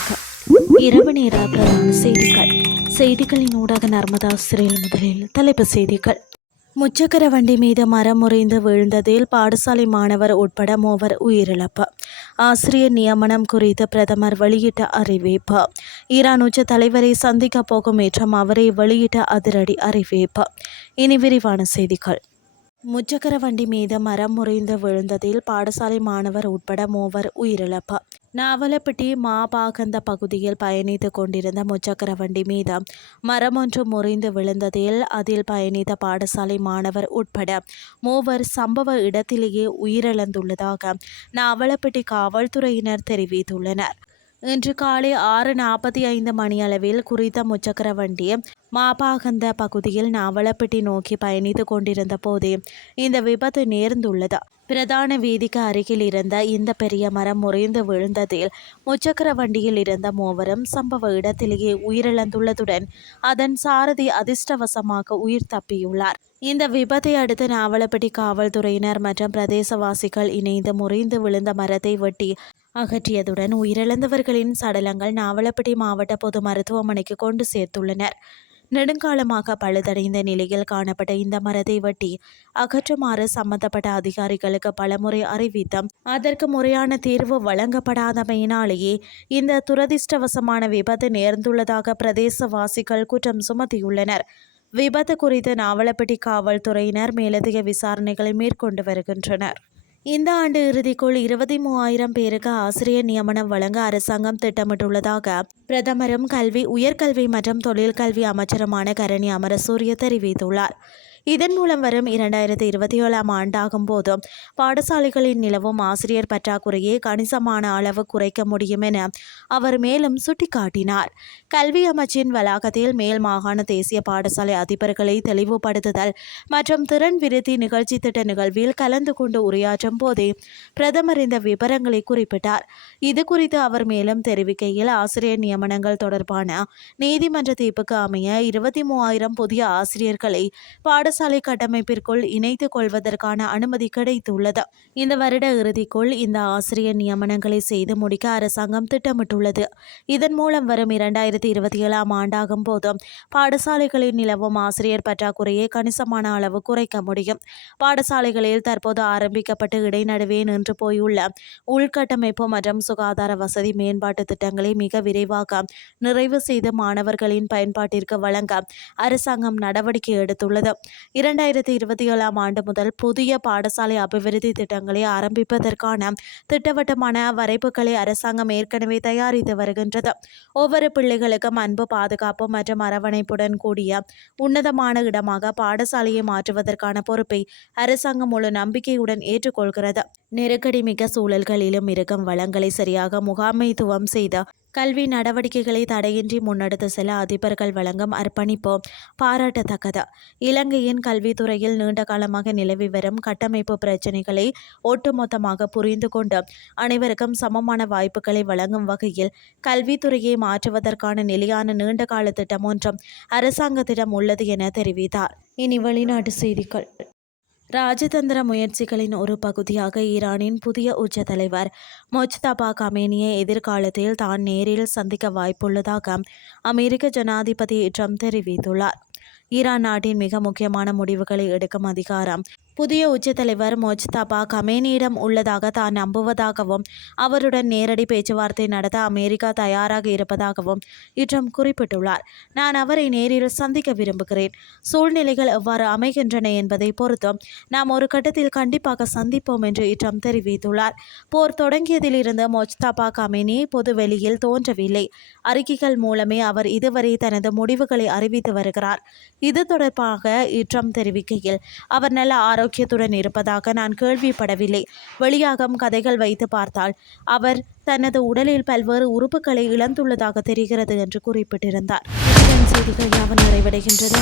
வணக்கம். இரவு நேர பிரதான செய்திகளின் ஊடாக நர்மதா சிறையில் முதலில் தலைப்புச் செய்திகள். முச்சக்கர வண்டி மீது மரம் முறிந்து விழுந்ததில் பாடசாலை மாணவர் உட்பட 3 உயிரிழப்பு. ஆசிரியர் நியமனம் குறித்து பிரதமர் வெளியிட்ட அறிவிப்பு. ஈரான் உச்ச தலைவரை சந்திக்க போகும் ஏற்றம் அவரை வெளியிட்ட அதிரடி அறிவிப்பு. இனி விரிவான செய்திகள். முச்சக்கர வண்டி மீது மரம் முறிந்து விழுந்ததில் பாடசாலை மாணவர் உட்பட 3 உயிரிழப்பு. நாவலப்பிட்டி மாபாகந்த பகுதியில் பயணித்துக் கொண்டிருந்த முச்சக்கர வண்டி மீது மரம் ஒன்று முறிந்து விழுந்ததில் அதில் பயணித்த பாடசாலை மாணவர் உட்பட 3 சம்பவ இடத்திலேயே உயிரிழந்துள்ளதாக நாவலப்பிட்டி காவல்துறையினர் தெரிவித்துள்ளனர். இன்று காலை 6:45 மணியளவில் குறித்த முச்சக்கர வண்டி மாபாகந்த பகுதியில் நாவலப்பிட்டி நோக்கி பயணித்துக் கொண்டிருந்த போதே இந்த விபத்து நேர்ந்துள்ளது. பிரதான வீதிக்கு அருகில் இருந்த இந்த பெரிய மரம் முறிந்து விழுந்ததில் முச்சக்கர வண்டியில் இருந்த 3 சம்பவ இடத்திலேயே உயிரிழந்துள்ளதுடன் அதன் சாரதி அதிர்ஷ்டவசமாக உயிர் தப்பியுள்ளார். இந்த விபத்தை அடுத்து நாவலப்பிட்டி காவல்துறையினர் மற்றும் பிரதேசவாசிகள் இணைந்து முறிந்து விழுந்த மரத்தை வெட்டி அகற்றியதுடன் உயிரிழந்தவர்களின் சடலங்கள் நாவலப்பிட்டி மாவட்ட பொது மருத்துவமனைக்கு கொண்டு சேர்த்துள்ளனர். நெடுங்காலமாக பழுதடைந்த நிலையில் காணப்பட்ட இந்த மரத்தை வெட்டி அகற்றுமாறு சம்பந்தப்பட்ட அதிகாரிகளுக்கு பலமுறை அறிவித்தும் அதற்கு முறையான தீர்வு வழங்கப்படாதமையினாலேயே இந்த துரதிர்ஷ்டவசமான விபத்து நேர்ந்துள்ளதாக பிரதேசவாசிகள் குற்றம் சுமத்தியுள்ளனர். விபத்து குறித்து நாவலப்பிட்டி காவல்துறையினர் மேலதிக விசாரணைகளை மேற்கொண்டு வருகின்றனர். இந்த ஆண்டு இறுதிக்குள் 23,000 பேருக்கு ஆசிரியர் நியமனம் வழங்க அரசாங்கம் திட்டமிட்டுள்ளதாக பிரதமரும் உயர்கல்வி மற்றும் தொழிற்கல்வி அமைச்சருமான கரணி அமரசூரிய தெரிவித்துள்ளார். இதன் மூலம் வரும் 2027 ஆண்டாகும் போது பாடசாலைகளில் நிலவும் ஆசிரியர் பற்றாக்குறையை கணிசமான அளவு குறைக்க முடியும் என அவர் மேலும் சுட்டிக்காட்டினார். கல்வி அமைச்சின் வளாகத்தில் மேல் மாகாண தேசிய பாடசாலை அதிபர்களை தெளிவுபடுத்துதல் மற்றும் திறன் விருத்தி நிகழ்ச்சி திட்ட நிகழ்வில் கலந்து கொண்டு உரையாற்றும் போதே பிரதமர் இந்த விவரங்களை குறிப்பிட்டார். இது குறித்து அவர் மேலும் தெரிவிக்கையில் ஆசிரியர் நியமனங்கள் தொடர்பான நீதிமன்ற தீர்ப்புக்கு அமைய 23,000 புதிய ஆசிரியர்களை பாடசாலை கட்டமைப்பிற்குள் இணைத்துக் கொள்வதற்கான அனுமதி கிடைத்துள்ளது. இந்த வருட இறுதிக்குள் இந்த ஆசிரியர் நியமனங்களை செய்து முடிக்க அரசாங்கம் திட்டமிட்டுள்ளது. இதன் மூலம் வரும் 2027 ஆண்டாகும் போது பாடசாலைகளில் நிலவும் ஆசிரியர் பற்றாக்குறையை கணிசமான அளவு குறைக்க முடியும். பாடசாலைகளில் தற்போது ஆரம்பிக்கப்பட்டு இடைநடுவே நின்று போயுள்ள உள்கட்டமைப்பு மற்றும் சுகாதார வசதி மேம்பாட்டு திட்டங்களை மிக விரைவாக நிறைவு செய்து மாணவர்களின் பயன்பாட்டிற்கு வழங்க அரசாங்கம் நடவடிக்கை எடுத்துள்ளது. 2027 ஆண்டு முதல் புதிய பாடசாலை அபிவிருத்தி திட்டங்களை ஆரம்பிப்பதற்கான திட்டவட்டமான வரைப்புகளை அரசாங்கம் ஏற்கனவே தயாரித்து வருகின்றது. ஒவ்வொரு பிள்ளைகளுக்கும் அன்பு, பாதுகாப்பு மற்றும் அரவணைப்புடன் கூடிய உன்னதமான இடமாக பாடசாலையை மாற்றுவதற்கான பொறுப்பை அரசாங்கம் முழு நம்பிக்கையுடன் ஏற்றுக்கொள்கிறது. நெருக்கடி மிக்க சூழல்களிலும் இருக்கும் வளங்களை சரியாக முகாமைத்துவம் செய்த கல்வி நடவடிக்கைகளை தடையின்றி முன்னெடுத்து செல்ல அதிபர்கள் வழங்கும் அர்ப்பணிப்பு பாராட்டத்தக்கது. இலங்கையின் கல்வித்துறையில் நீண்ட காலமாக நிலவி வரும் கட்டமைப்பு பிரச்சினைகளை ஒட்டுமொத்தமாக புரிந்து கொண்டு அனைவருக்கும் சமமான வாய்ப்புகளை வழங்கும் வகையில் கல்வித்துறையை மாற்றுவதற்கான நிலையான நீண்டகால திட்டம் ஒன்றும் அரசாங்கத்திடம் உள்ளது என தெரிவித்தார். இனி வெளிநாட்டு செய்திகள். ராஜதந்திர முயற்சிகளின் ஒரு பகுதியாக ஈரானின் புதிய உச்ச தலைவர் மொஜ்தபா கமேனியை எதிர்காலத்தில் தான் நேரில் சந்திக்க வாய்ப்புள்ளதாக அமெரிக்க ஜனாதிபதி ட்ரம்ப் தெரிவித்துள்ளார். ஈரான் நாட்டின் மிக முக்கியமான முடிவுகளை எடுக்கும் அதிகாரம் புதிய உச்சத்தலைவர் மொஜ்தபா கமேனியிடம் உள்ளதாக தான் நம்புவதாகவும் அவருடன் நேரடி பேச்சுவார்த்தை நடத்த அமெரிக்கா தயாராக இருப்பதாகவும் ட்ரம்ப் குறிப்பிட்டுள்ளார். நான் அவரை நேரில் சந்திக்க விரும்புகிறேன். சூழ்நிலைகள் எவ்வாறு அமைகின்றன என்பதை பொறுத்து நாம் ஒரு கட்டத்தில் கண்டிப்பாக சந்திப்போம் என்று ட்ரம்ப் தெரிவித்துள்ளார். போர் தொடங்கியதிலிருந்து மொஜ்தபா கமேனி பொதுவெளியில் தோன்றவில்லை. அறிக்கைகள் மூலமே அவர் இதுவரை தனது முடிவுகளை அறிவித்து வருகிறார். இது தொடர்பாக ட்ரம்ப் தெரிவிக்கையில் அவர் நல்ல ஆரோக்கியத்துடன் இருப்பதாக நான் கேள்விப்படவில்லை. வெளியாகும் கதைகள் வைத்து பார்த்தால் அவர் தனது உடலில் பல்வேறு உறுப்புகளை இழந்துள்ளதாக தெரிகிறது என்று குறிப்பிட்டிருந்தார். செய்திகள் யாவும் நிறைவடைகின்றது.